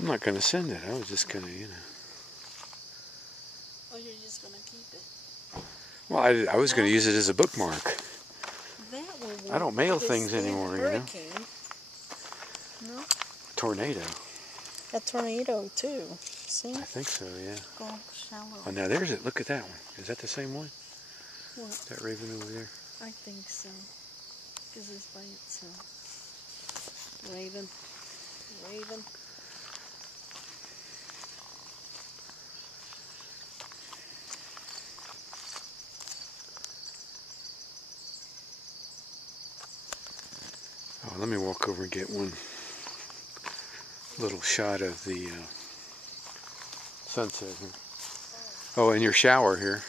I'm not going to send it. I was just going to, you know. Oh, you're just going to keep it? Well, I was going to use it as a bookmark. That will work. I don't mail things anymore, you know. No? Tornado. A tornado, too. See? I think so, yeah. Go shallow. Oh, now there's it. Look at that one. Is that the same one? What? That raven over there? I think so. Because it's by itself. Raven. Raven. Oh, let me walk over and get one little shot of the sunset here. Oh, in your shower here.